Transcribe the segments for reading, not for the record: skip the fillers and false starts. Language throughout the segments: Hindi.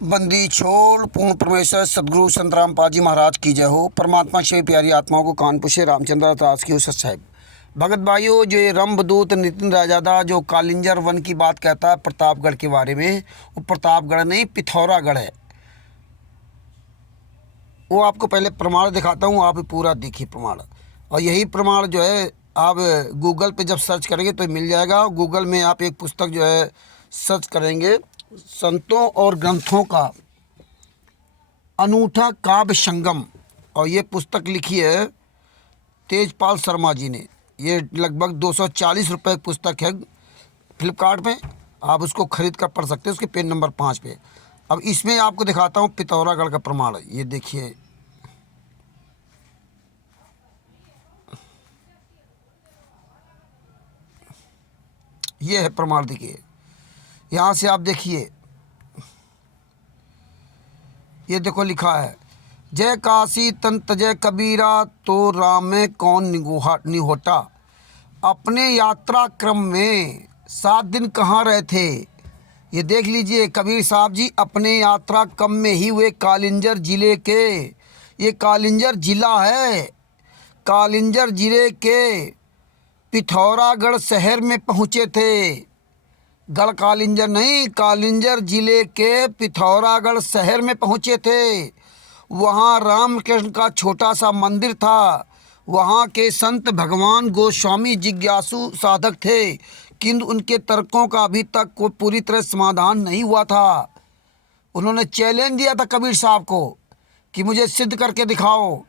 बंदी छोड़ पूर्ण परमेश्वर सदगुरु संत रामपाल जी महाराज की जय हो। परमात्मा श्री प्यारी आत्माओं को कानपुर से रामचंद्र दास की हो सत साहिब। भगत भाइयों, जो ये रंभदूत नितिन राजादा जो कालिंजर वन की बात कहता है प्रतापगढ़ के बारे में, वो प्रतापगढ़ नहीं पिथौरागढ़ है। वो आपको पहले प्रमाण दिखाता हूँ, आप पूरा देखिए प्रमाण। और यही प्रमाण जो है आप गूगल पे जब सर्च करेंगे तो मिल जाएगा। गूगल में आप एक पुस्तक जो है सर्च करेंगे, संतों और ग्रंथों का अनूठा काव्य संगम, और ये पुस्तक लिखी है तेजपाल शर्मा जी ने। ये लगभग 240 रुपये की पुस्तक है। फ्लिपकार्ट में आप उसको खरीद कर पढ़ सकते हैं, उसके पेज नंबर 5 पे। अब इसमें आपको दिखाता हूँ पिथौरागढ़ का प्रमाण। ये देखिए, ये है प्रमाण। देखिए यहाँ से आप देखिए, ये देखो लिखा है, जय काशी तंत जय कबीरा तो राम में कौन निहोटा। अपने यात्रा क्रम में 7 दिन कहाँ रहे थे। ये देख लीजिए कबीर साहब जी अपने यात्रा क्रम में ही हुए कालिंजर जिले के, ये कालिंजर जिला है, कालिंजर जिले के पिथौरागढ़ शहर में पहुँचे थे। गढ़ कालिंजर नहीं, कालिंजर जिले के पिथौरागढ़ शहर में पहुँचे थे। वहाँ रामकृष्ण का छोटा सा मंदिर था। वहाँ के संत भगवान गोस्वामी जिज्ञासु साधक थे, किंतु उनके तर्कों का अभी तक कोई पूरी तरह समाधान नहीं हुआ था। उन्होंने चैलेंज दिया था कबीर साहब को कि मुझे सिद्ध करके दिखाओ।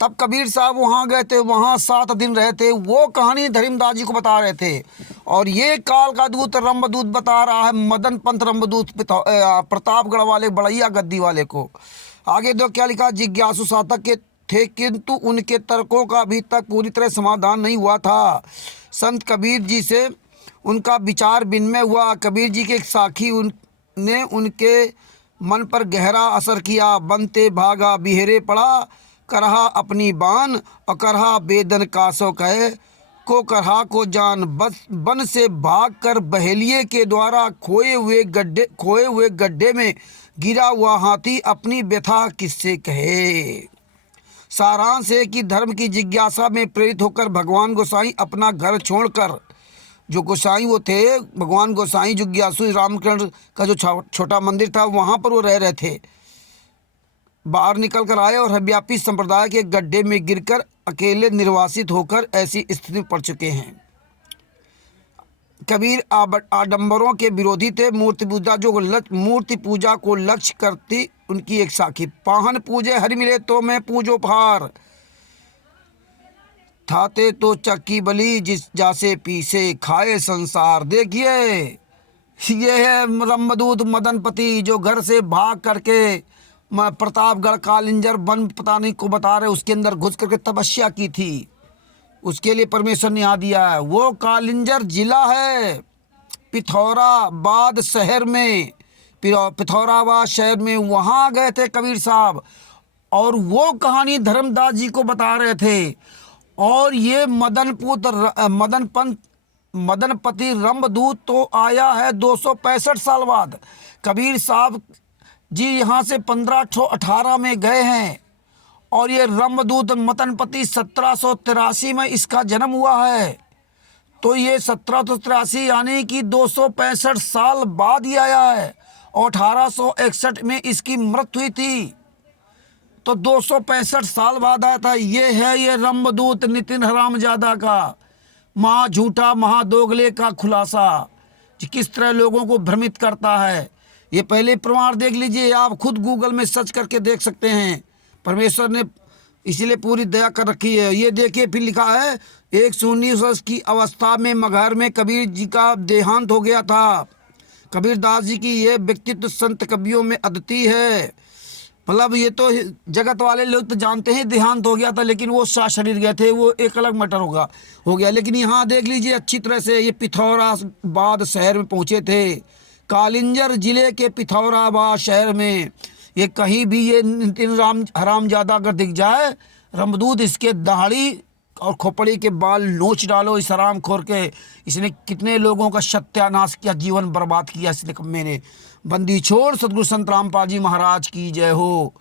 तब कबीर साहब वहाँ गए थे, वहाँ 7 दिन रहे थे। वो कहानी धर्मदास जी को बता रहे थे। और ये काल का दूत रंभदूत बता रहा है मदन पंथ रंभदूत प्रतापगढ़ वाले बड़ैया गद्दी वाले को। आगे दो क्या लिखा, जिज्ञासु साधक के थे किंतु उनके तर्कों का अभी तक पूरी तरह समाधान नहीं हुआ था। संत कबीर जी से उनका विचार विनिमय हुआ। कबीर जी के एक साखी ने उनके मन पर गहरा असर किया। बनते भागा बिहरे पड़ा, करहा अपनी बान और करहा बेदन कासो कहे को करहा को जान। बस बन से भाग कर बहेलिए के द्वारा खोए हुए गड्ढे में गिरा हुआ हाथी अपनी व्यथा किससे कहे। सारांश है कि धर्म की जिज्ञासा में प्रेरित होकर भगवान गोसाई अपना घर छोड़कर, जो गोसाई वो थे भगवान गोसाई जिज्ञासु रामकृष्ण का जो छोटा मंदिर था वहाँ पर वो रह रहे थे, बाहर निकल कर आए और व्यापी संप्रदाय के गड्ढे में गिरकर अकेले निर्वासित होकर ऐसी स्थिति में पड़ चुके हैं। कबीर आडंबरों के विरोधी थे। मूर्ति पूजा को लक्ष्य करती उनकी एक साखी, पाहन पूजे हरि मिले तो मैं पूजो पहार, थाते तो चक्की बली जिस जासे पीसे खाए संसार। देखिए ये है रंभदूत मदनपति जो घर से भाग करके प्रतापगढ़ कालिंजर वन पता नहीं को बता रहे, उसके अंदर घुस करके तपस्या की थी। उसके लिए परमेश्वर ने यहाँ दिया है। वो कालिंजर जिला है पिथौराबाद शहर में, पिथौराबाद शहर में वहाँ गए थे कबीर साहब, और वो कहानी धर्मदास जी को बता रहे थे। और ये मदनपति रंभदूत तो आया है 265 साल बाद। कबीर साहब जी यहाँ से 1518 में गए हैं, और ये रंभदूत मदनपति 1783 में इसका जन्म हुआ है। तो ये 1783 यानी कि 265 साल बाद ही आया है, और 1861 में इसकी मृत्यु हुई थी। तो 265 साल बाद आया था। ये है ये रंभदूत नितिन हरामजादा का महा झूठा महादोगले का खुलासा, किस तरह लोगों को भ्रमित करता है। ये पहले प्रमाण देख लीजिए, आप खुद गूगल में सर्च करके देख सकते हैं। परमेश्वर ने इसीलिए पूरी दया कर रखी है। ये देखिए फिर लिखा है, 119 वर्ष की अवस्था में मगहर में कबीर जी का देहांत हो गया था। कबीरदास जी की ये व्यक्तित्व संत कवियों में अद्वितीय है। मतलब ये तो जगत वाले लोग तो जानते हैं देहांत हो गया था, लेकिन वो शरीर गए थे, वो एक अलग मैटर हो गया। लेकिन यहाँ देख लीजिए अच्छी तरह से, ये पिथौराबाद शहर में पहुँचे थे, कालिंजर जिले के पिथौराबाद शहर में। ये कहीं भी ये नितिन हरामजादा अगर दिख जाए रंभदूत, इसके दाढ़ी और खोपड़ी के बाल नोच डालो इस हराम खोर के। इसने कितने लोगों का सत्यानाश किया, जीवन बर्बाद किया इसने। मैंने बंदी छोड़ सतगुरु संत रामपाल जी महाराज की जय हो।